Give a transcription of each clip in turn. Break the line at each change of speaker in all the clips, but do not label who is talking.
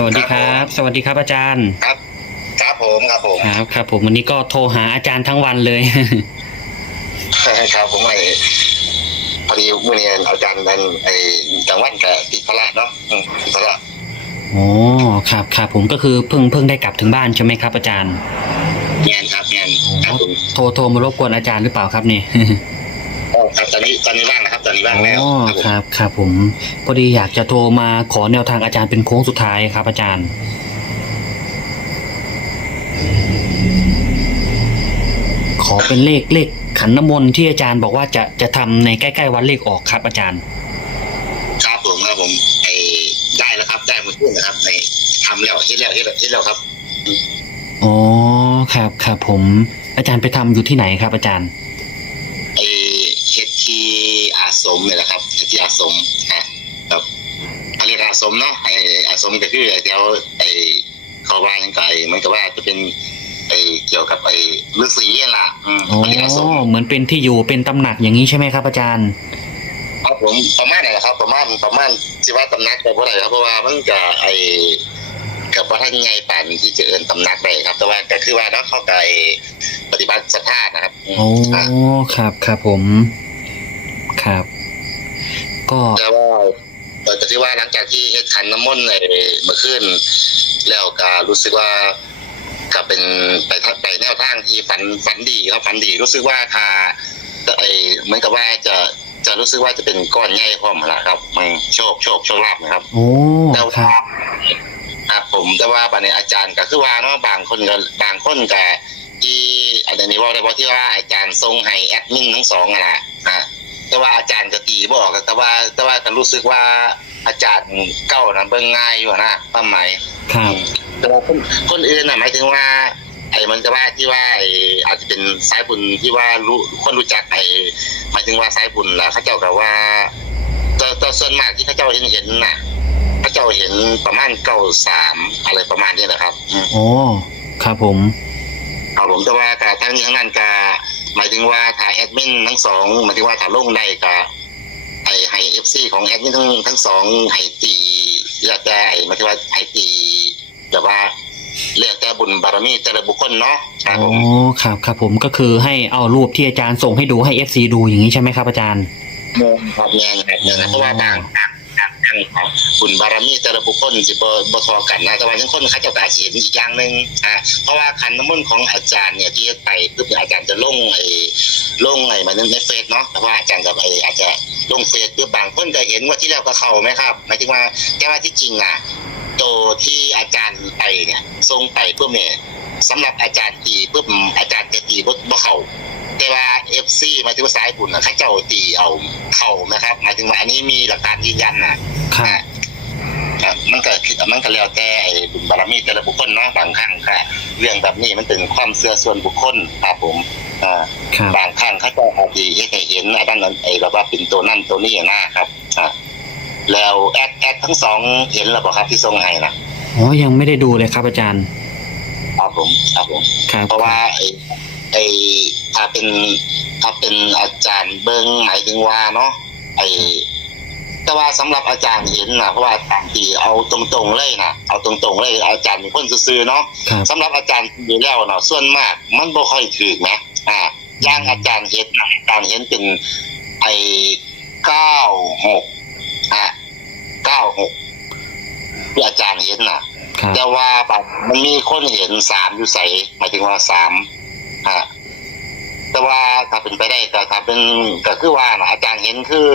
สวัสดีครับ สวัสดีครับอาจารย์
ครับ ครับผมครับผม
ครับครับผมวันนี้ก็โทรหาอาจารย์ทั้งวันเลย
ครับผมไอ้พอดีมื่อนี้อาจารย์นั้นไอ้จังหวัดกับติดภาระเนาะอืมติดภาระ
โอ้ครับครับผมก็คือเพิ่งเพิ่งได้กลับถึงบ้านใช่ไหมครับ อาจารย์
งานครับงานครับผม
โทรโทรมารบกวนอาจารย์หรือเปล่าครับนี่
อ๋อครับตอนนี้ตอนนี้ว่าง นะครับตอนนี้ว่างแล้ว
อ๋อ
ครับผม
ครับครับผม พอดีอยากจะโทรมาขอแนวทางอาจารย์เป็นโค้งสุดท้ายครับ อาจารย์ ขอเป็นเลขเลขขันน้ำมนต์ที่อาจารย์บอกว่าจะจะทำในใกล้ๆวันเลขออกครับ อาจารย์
ครับผมครับผมไอ้ได้แล้วครับได้หมดทุกนะครับในทำแล้วเฮ็ดแล้วเฮ็ดแล้วเฮ็ดแล้วครับ
อ๋อครับครับผม อาจารย์ไปทำอยู่ที่ไหนครับ อาจารย์
ไอ้เฮ็ดที่อา สมเนี่ยแหละครับเฮ็ดที่อาสมนะครับเขาเรียกอาสมเนาะไอ้อาสมก็คือไอ้แถวไอ้เขาว่ายังไงเหมือนกับว่าจะเป็นไอ้เกี่ยวกับไอ้ฤาษีนั่นล่ะอืม
อ๋อ
เขาเรียกอาสม
เหมือนเป็นที่อยู่เป็นตำหนักอย่างนี้ใช่ไหมครับอาจารย์
ครับผมประมาณไหนครับ ประมาณประมาณสิว่าตำหนักไปเพราะอะไรครับเพราะว่ามันจะไอ้กับว่าท่านไงป่านที่จะเอินตำหนักได้ครับ แต่ว่าก็คือว่าเนาะเข้าใจปฏิบัติศรัทธานะครับอืม
โอ้
อะ
ครับ ครับผม ครับ ก็
แต่ว่าเออแต่ที่ว่าหลังจากที่เฮ็ดขันน้ำมนต์ในเมื่อคืนแล้วก็รู้สึกว่าก็เป็นไปทางไปแนวทางที่ฝันฝันดีครับฝันดีรู้สึกว่าถ้าไอเหมือนกับว่าจะจะรู้สึกว่าจะเป็นก้อนใหญ่พร้อมนะครับมันโชคโชคโชคลาภนะครับ
โอ้
แต่
ครั
ว่า
บ
ครับผมแต่ว่าบัดนี้อาจารย์ก็คือว่าเนาะบางคนก็บางคนก็ที่อันนี้ว่าได้บอกที่ว่าอาจารย์ทรงให้แอดมินทั้งสองอะนะอะ แต่ว่าอาจารย์จะตีบอกแต่ว่า แต่ว่าก็รู้สึกว่าอาจารย์เก้านะเบิ่งง่ายอยู่นะความหมาย
ครับ
แต่ว่าคนคนอื่นน่ะหมายถึงว่า ไอ้มันจะว่าที่ว่าไอ้อาจจะเป็นสายบุญที่ว่ารู้คนรู้จักไอ้หมายถึงว่าสายบุญล่ะเขาเจ้ากับว่าตัวตัวส่วนมากที่เขาเจ้าเห็นเห็นน่ะเขาเจ้าเห็นประมาณเก้าสามอะไรประมาณนี้แหละครับอืม
โอ้ครับผม
ครับผมแต่ว่าการทั้งนี้ทั้งนั้นก็ หมายถึงว่าถ้าแอดมินทั้งสองหมายถึงว่าถ้าลงได้ก็ไอ้ให้เอฟซีของแอดมินทั้งทั้งสองให้ตีแล้วแต่ไอ้หมายถึงว่าให้ตีแต่ว่าเรียกแต่บุญบารมีแต่ละบุคคลเนาะครับผ
โอ้
ม
ครับครับผมก็คือให้เอารูปที่อาจารย์ส่งให้ดูให้เอฟซีดูอย่างนี้ใช่ไหมครับอาจารย์
ครับแม่นครับแม่นครับเพราะว่าบางบางบาง ทางของบุญบารมีแต่ละบุคคลสิบ่บ่ทอกันนะแต่ว่าทั้งคนเขาเจ้าก็อาจสิเห็นอีกอย่างหนึงอ่าเพราะว่าคันน้ำมนต์ของอาจารย์เนี่ยที่เฮ็ดไปปุ๊บเนี่ยอาจารย์จะลงไอ้ลงไอ้มันในเฟซเนาะแต่ว่าอาจารย์กับไอ้อาจจะลงเฟซปุ๊บบางคนก็เห็นว่าที่แล้วก็เข้าไหมครับหมายถึงว่าแต่ว่าที่จริงอะโตที่อาจารย์ไปเนี่ยส่งไปปุ๊บเนี่ยสำหรับอาจารย์ตีปุ๊บอาจารย์จะตีบ่บ่เข้าแต่ว่า ฟซีหมายถึงว่าสายบุญนะเขาเจ้าตีเอาเข่านะครับ หมายถึงว่าอันนี้มีหลักการยืนยันนะครับอะครับมันก็คือมันก็แล้วแต่ไอ้บุญบารมีแต่ละบุคคลเนาะบางครั้งค่ะ เรื่องแบบนี้มันเป็นความเชื่อส่วนบุคคลครับผมอ่า
ครับ
บางครั้งเขาเจ้าอาจจะเฮ็ดให้เห็นอันนั้นไอ้แบบว่าเป็นตัวนั่นตัวนี้นะครับอ่าแล้วแอดแอดทั้งสองเห็นแล้วบ่ครับที่ทรงให้นะ
อ๋อยังไม่ได้ดูเลยครับอาจารย์
ครับผมครับผม
ครับ
เพราะว่า ไอ้ไอ้ถ้าเป็นถ้าเป็นอาจารย์เบิ้งหมายถึงว่าเนาะไอ้แต่ว่าสำหรับอาจารย์เห็นนะเพราะว่าอาจารย์ตีเอาตรงๆเลยนะเอาตรงๆเลยอาจารย์เป็นคนซื่อๆเนาะ
ครับ
สำหรับอาจารย์อยู่แล้วเนาะส่วนมาก มันบ่ค่อยถือนะอ่าอย่างอาจารย์เห็นนะอาจารย์เห็นเป็นไอ้เก้าหกอะเก้าหกที่อาจารย์เห็นน่ะ
ครับ
แต่ว่าแบบมันมีคนเห็นสามอยู่ใส่หมายถึงว่าสาม ฮะแต่ว่าถ้าเป็นไปได้ก็ถ้าเป็นก็คือว่านะอาจารย์เห็นคือ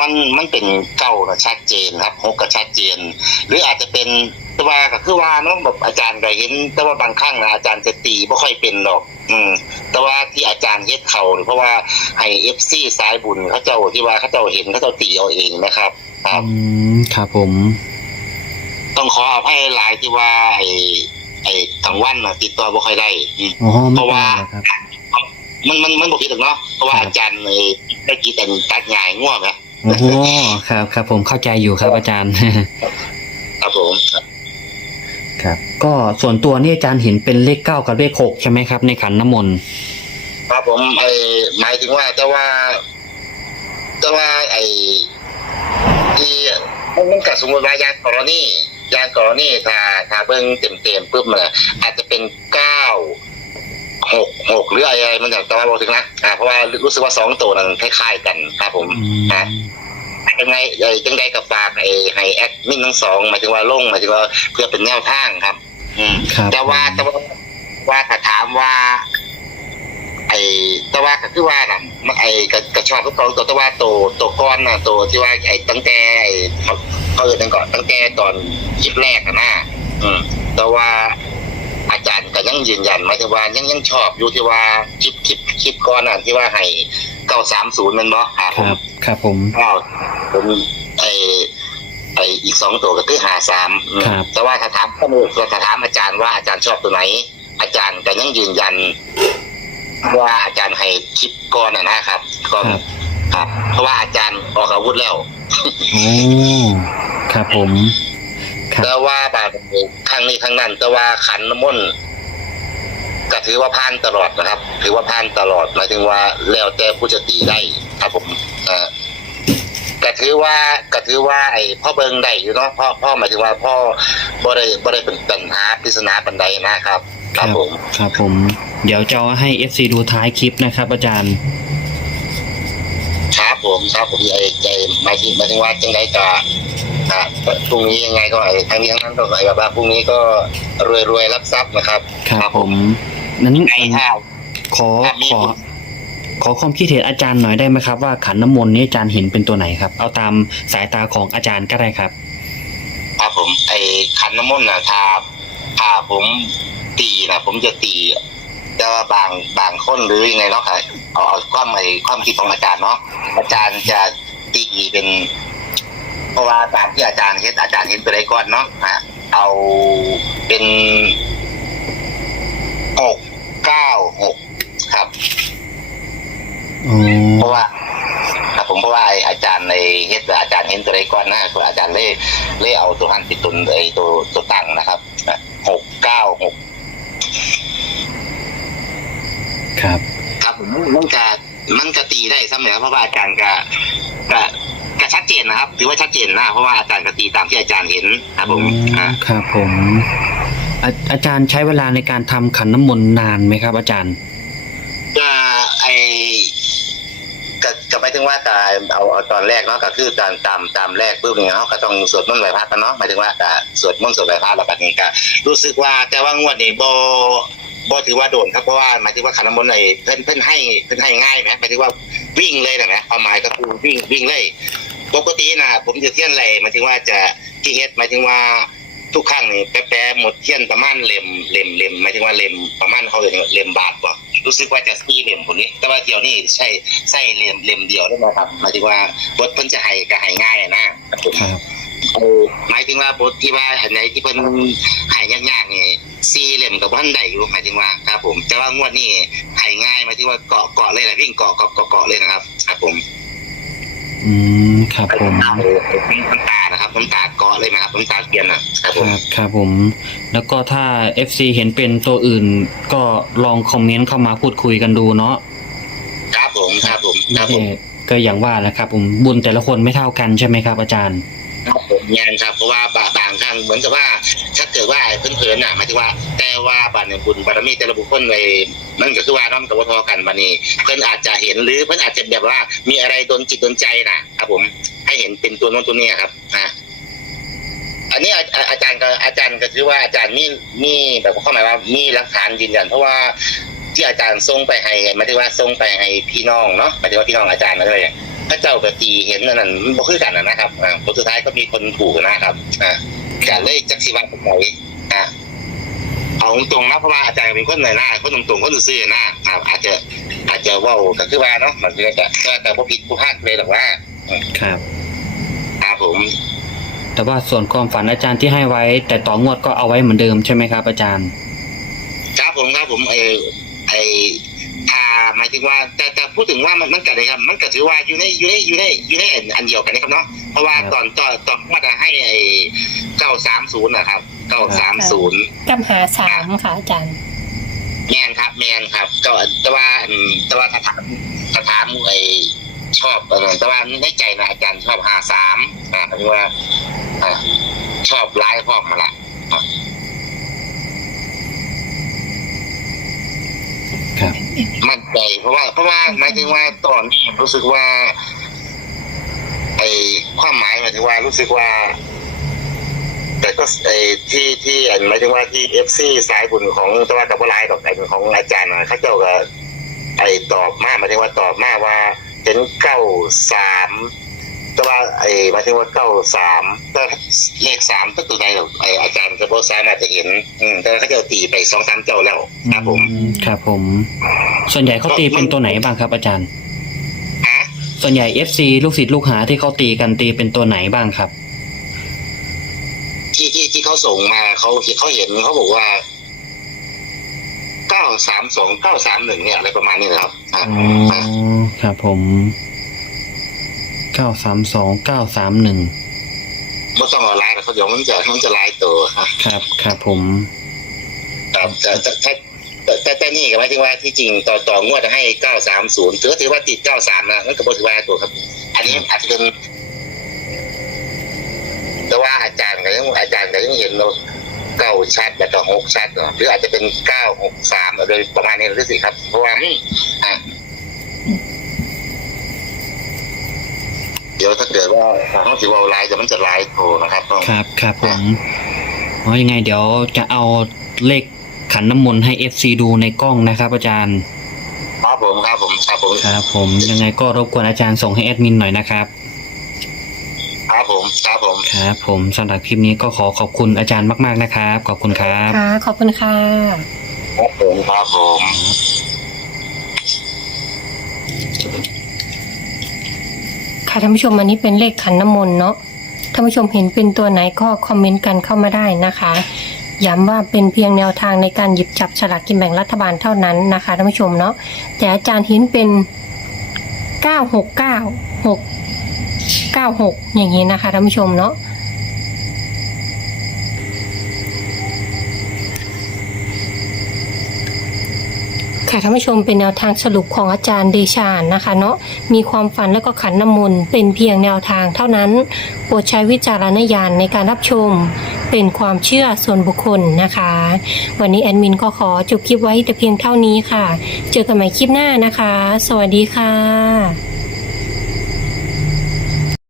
มันมันเป็นเก้านะชัดเจนครับหกก็ชัดเจน หรืออาจจะเป็นแต่ว่าก็คือว่าเน้องแบบอาจารย์ก็เห็น แต่ว่าบางครั้งนะอาจารย์จะตีไม่ค่อยเป็นหรอก อืม แต่ว่าที่อาจารย์เฮ็ดเขาเนี่ยเพราะว่าให้เอฟซีสายบุญเขาเจ้าที่ว่าเขาเจ้าเห็นเขาเจ้าตีเอาเองนะครับ ครับ
อืมครับผม
ต้องขออภัยหลายที่ว่าไอ้ ไอ้ทางวันน่ะติดต่อบ่ค่อยได้อืม
อ๋อ
เพ
ไม่
ราะ
เป็น
ว่า
ไรครับ
มันมันมันบ่ผิดหรอกเนาะเพราะว่า
ครับ
อาจารย์ไอ้ได้กี่แต่ตัดหงายง่วงนะ
โอ้โหครับครับผมเข้าใจอยู่ครับอาจารย์
ครับผมครับ
ครับ ก็ส่วนตัวนี่อาจารย์เห็นเป็นเลขเก้ากับเลขหกใช่ไหมครับ ในขันน้ำมนต์
ครับผมไอ้หมายถึงว่าแต่ว่า แต่ว่าไอ้ที่มันมันก็สมมุติว่าอย่างกรณีอ ย่างกรณีถ้าถ้าเบิ่งเต็มเต็มๆปุ๊บมันน่ะอาจจะเป็นเก้าหกหกหรืออะไรมันอย่างแต่ว่าบอกถึงนะอ่าเพราะว่ารู้สึกว่าสองตัวนั้นคล้ายๆกันครับผม
อืม
อะยังไงไอ้จังใดกับฝากไอ้ให้แอดมินทั้งสองหมายถึงว่าลงหมายถึงว่าเพื่อเป็นแนวทางครับ อืม
ครับ
แต่ว่าแต่ว่าว่าถ้าถามว่า ไอ้แต่ว่าก็คือว่าน่ะมันไอ้กระกระชอบทุกตัวตัวแต่ว่าตัวตัวก้อนน่ะตัวที่ว่าไอ้ตั้งแต่ไอ้เขาเขาเอ่ยตั้งก่อนตั้งแต่ตอนคลิปแรกอะนะอืมแต่ว่าอาจารย์ก็ยังยืนยันหมายถึงว่ายังยังชอบอยู่ที่ว่าคลิปคลิปคลิปก้อนน่ะที่ว่าให้เก้าสามศูนย์มันบ่ครับ
ครับครับผม
ก็ผมไอไออีกสองตัวก็คือหาสามอืม
ครับ
แต่ว่าถ้าถามข้อมูลก็ถ้าถามอาจารย์ว่าอาจารย์ชอบตัวไหน อาจารย์ก็ยังยืนยัน ว่าอาจารย์ให้คลิปก่อนนะนะครับก็
ครับ
ครับ เพราะว่าอาจารย์ออกอาวุธแล้ว
โอ้ครับผมครับ
แต่ว่าบาดครั้งนี้ครั้งนั้น แต่ว่าขันน้ำมนต์ก็ถือว่าผ่านตลอดนะครับ ถือว่าผ่านตลอดหมายถึงว่าแล้วแต่ผู้จะตีได้ครับผมเอ่อก็ถือว่าก็ถือว่าไอ้พ่อเบิงได้อยู่เนาะพ่อพ่อหมายถึงว่าพ่อบ่ได้บ่ได้เป็นปัญหาปริศนาปันใดนะครับ ครับผม
ครับผม เดี๋ยวจะเอาให้ FC ดูท้ายคลิปนะครับ อาจารย์
ครับผมครับผมไอ้ไอ้หมายถึงหมายถึงว่าจังไดก็อ่าพรุ่งนี้ยังไงก็ไอ้ทั้งนี้ทั้งนั้นก็ไอ้แบบว่าพรุ่งนี้ก็รวยรวยๆรับทรัพย์นะครับ
ครับผมนั้น
ไอ้ห้าว
ขอ
ครับมี
ขอ ขอความคิดเห็นอาจารย์หน่อยได้ไหมครับ ว่าขันน้ำมนต์นี้อาจารย์เห็นเป็นตัวไหนครับ เอาตามสายตาของอาจารย์ก็ได้ครับ
ครับผมไอ้ขันน้ำมนต์นะถ้า ถ้าผมตีนะผมจะตีแต่ว่าบางบางคนหรือยังไงเนาะค่ะเอาเอาความไอ้ความคิดของอาจารย์เนาะอาจารย์จะตีเป็น เพราะว่าตามที่อาจารย์เห็นอาจารย์เห็นตัวใดก่อนเนาะฮะเอาเป็นหกเก้าหกครับ
อ๋อ
เพราะว่าครับผมเพราะว่าไอ้อาจารย์ในเฮ็ดอาจารย์เห็นตัวใดก่อนนะคืออาจารย์เล่เล่เอาตัวหันติดตุนไอ้ตัวตัวตั้งนะครับหกเก้าหก
ครับ
ครับผมมันจะมันจะตีได้เสมอเพราะว่าอาจารย์ก็ก็ก็ชัดเจนนะครับ ถือว่าชัดเจนนะเพราะว่าอาจารย์ก็ตีตามที่อาจารย์เห็นครับผมอ่า
ครับผมอาอาจารย์ใช้เวลาในการทำขันน้ำมนต์นานไหมครับ อาจารย์
ก็ไอก็ก็หมายถึงว่าแต่เอาเอาตอนแรกเนาะก็คือตามตามตามแรกปุ๊บเนี่ยเขาก็ต้องสวดมนต์ไหว้พระกันเนาะหมายถึงว่าก็สวดมนต์สวดไหว้พระแล้วแบบนี้ก็รู้สึกว่าแต่ว่างวดนี้บ่ บ่ถือว่าโดนครับเพราะว่าหมายถึงว่าขันน้ำมนต์ไอ้เพิ่นเพิ่นให้เพิ่นให้ง่ายไหมหมายถึงว่าวิ่งเลยนะนะความหมายก็คือวิ่งวิ่งเลยปกตินะผมจะเทียนอะไรหมายถึงว่าจะที่เฮ็ดหมายถึงว่าทุกครั้งนี่แปะๆหมดเทียนประมาณเล่มเล่มเล่มหมายถึงว่าเล่มประมาณเขาเรียกว่าเล่มบาทบ่รู้สึกว่าจะสี่เล่มคนนี้ แต่ว่าเที่ยวนี้ใช่ใส่เล่มเล่มเดียวได้ไหมครับหมายถึงว่าบทเพิ่นจะให้ก็ให้ง่ายอะนะครับผม
ครับ
เออหมายถึงว่าบทที่ว่าอันไหนที่เพิ่นให้ยากๆนี่ สี่เล่มกับบ่ทันได้อยู่หมายถึงว่าครับผมแต่ว่างวดนี้ให้ง่ายหมายถึงว่าเกาะเกาะเลยแหละวิ่งเกาะเกาะเกาะเกาะเลยนะครับ ครับผม
อืมครับผม
น้ำตานะครับน้ำตาเกาะเลยนะครับน้ำตาเทียนนะครับ
ค
ผม
รับครับผม แล้วก็ถ้า FC เห็นเป็นตัวอื่น ก็ลองคอมเมนต์เข้ามาพูดคุยกันดูเนาะ
ครับผมครับผมค
ไม่
รับผ
ใช่
ม
ก็อย่างว่าแหละครับผมบุญแต่ละคนไม่เท่ากันใช่ไหมครับอาจารย์
ครับ ผมงานครับเพราะว่าบาบางครั้งเหมือนกับว่า ถ้าเกิดว่าเพื่อนๆน่ะหมายถึงว่า แต่ว่าบาเนี่ยบุญบารมีแต่ละบุคคลเลยมันก็คือว่าน้อมกับวทอกันบานี้เพื่อนอาจจะเห็นหรือเพื่อนอาจจะแบบว่า มีอะไรโดนจิตโดนใจนะครับผมให้เห็นเป็นตัวโน้นตัวนี้ครับอะอันนี้อาอาอาจารย์ก็อาจารย์ก็คือว่าอาจารย์มีมีแบบเข้าหมายว่ามีหลักฐานยืนยันเพราะว่าที่อาจารย์ส่งไปให้หมายถึงว่าส่งไปให้พี่น้องเนาะหมายถึงว่าพี่น้องอาจารย์อะไรอย่าง พระเจ้าก็ตีเห็นนั่นนะมันบ่คือกันนะนะครับอ่าผลสุดท้ายก็มีคนถูกนะครับอ่าการเลยจักสิว่าเป็นไหนอ่าเอาตรงๆนะเพราะว่าอาจารย์เป็นคนหน่อยหน้าคนตรงๆคนซื่อๆนะอ่าอาจจะอาจจะเว่าก็คือว่าเนาะมันก็จะก็แต่พอผิดผู้พลาดเลยหรอกว่า
ครับ
ครับผม
แต่ว่าส่วนความฝันอาจารย์ที่ให้ไว้ แต่ต่องวดก็เอาไว้เหมือนเดิมใช่ไหมครับ อาจารย์
ครับผมครับผมไอไอถ้า หมายถึงว่า แต่แต่พูดถึงว่ามันมันเกิดอะไรครับ มันก็ถือว่าอยู่ในอยู่ในอยู่ในอยู่ในอันเดียวกันนะครับเนาะเพราะว่า
ครับ
ตอนตอนตอนมาจะให้ไอเก้าสามศูนย์นะครับเก้าสามศูนย์
กับหาสามค่ะอาจารย์
แมนครับแมนครับก็แต่ว่าอันแต่ว่าถ้าถามถ้าถามไอ้ชอบอะไรแต่ว่าในใจนะอาจารย์ชอบห้าสามอ่าคือว่าอ่าชอบไล่พร้อมมาละ มั่นใจเพราะว่า เพราะว่าหมายถึงว่าตอนรู้สึกว่าไอความหมายหมายถึงว่ารู้สึกว่า แต่ก็ไอที่ที่อันหมายถึงว่าที่เอฟซีสายบุญของตะวันกับไลน์กับไอของอาจารย์นะเขาเจ้าก็ไอตอบมาหมายถึงว่าตอบมาว่าเห็นเก้าสามแต่ว่าไอหมายถึงว่าเก้าสามแต่เลขสามก็ตัวใดหรอกไออาจารย์จะบอกสามารถจะเห็น อืมแต่ว่าเขาเจ้าตีไปสองสามเจ้าแล้วครับผม
อืครับผม ส่วนใหญ่เขาตีเป็นตัวไหนบ้างครับ อาจารย์
ฮะ
ส่วนใหญ่ FC ลูกศิษย์ลูกหาที่เขาตีกันตีเป็นตัวไหนบ้างครับ
ที่ที่ที่เขาส่งมาเขาเขาเห็นเขาบอกว่าเก้าสามสองเก้าสามหนึ่งเนี่ยอะไรประมาณนี้นะครับอะ
อ๋อครับผมเก้าสามสองเก้าสามหนึ่ง
ไม่ต้องเอาไลน์นะเขาเดี๋ยวมันจะมันจะไลน์ตัวอะ
ครับ ครับผม
แต่แต่แต่แต่ แต่แต่แต่นี่ก็หมายถึงว่าที่จริงต่อต่องวดให้เก้าสามศูนย์ถือถือว่าติดเก้าสามนะนั่นก็บอกถือว่าตัวครับ อันนี้อาจจะเป็นแต่ว่าอาจารย์ก็ยังอาจารย์ก็ยังเห็นเราเก้าชัดแล้วก็หกชัดเนอะหรืออาจจะเป็นเก้าหกสามโดยประมาณนี้หรือสิครับ เพราะว่ามันอะเดี๋ยวถ้าเกิดว่าเขาถือว่าลน์จะมันจะลน์โทรนะครับต้อง
ครับครับผมอ๋อยังไงเดี๋ยวจะเอาเลข ขันน้ำมนต์ให้ FC ดูในกล้องนะครับ อาจารย์
ครับผมครับผมครับผม
ครับผมยังไงก็รบกวนอาจารย์ส่งให้แอดมินหน่อยนะครับ
ครับผมครับผม
ครับผมสำหรับคลิปนี้ก็ขอขอบคุณอาจารย์มาก ๆนะครับ ขอบคุณครับ
ค่ะขอบคุณค่ะ
ครับผมครับผม
ค่ะท่านผู้ชมอันนี้เป็นเลขขันน้ำมนต์เนาะท่านผู้ชมเห็นเป็นตัวไหนก็คอมเมนต์กันเข้ามาได้นะคะ ย้ำว่าเป็นเพียงแนวทางในการหยิบจับฉลากกินแบ่งรัฐบาลเท่านั้นนะคะท่านผู้ชมเนาะแต่อาจารย์ห็นเป็น 969 6 96 อย่างนี้นะคะท่านผู้ชมเนาะค่ะท่านผู้ชมเป็นแนวทางสรุปของอาจารย์เดชาญนะคะเนาะมีความฝันและก็ขันน้ำมนต์เป็นเพียงแนวทางเท่านั้น โปรดใช้วิจารณญาณในการรับชม เป็นความเชื่อส่วนบุคคลนะคะ วันนี้แอดมินก็ขอจบคลิปไว้แต่เพียงเท่านี้ค่ะ เจอกันใหม่คลิปหน้านะคะ สวัสดีค่ะ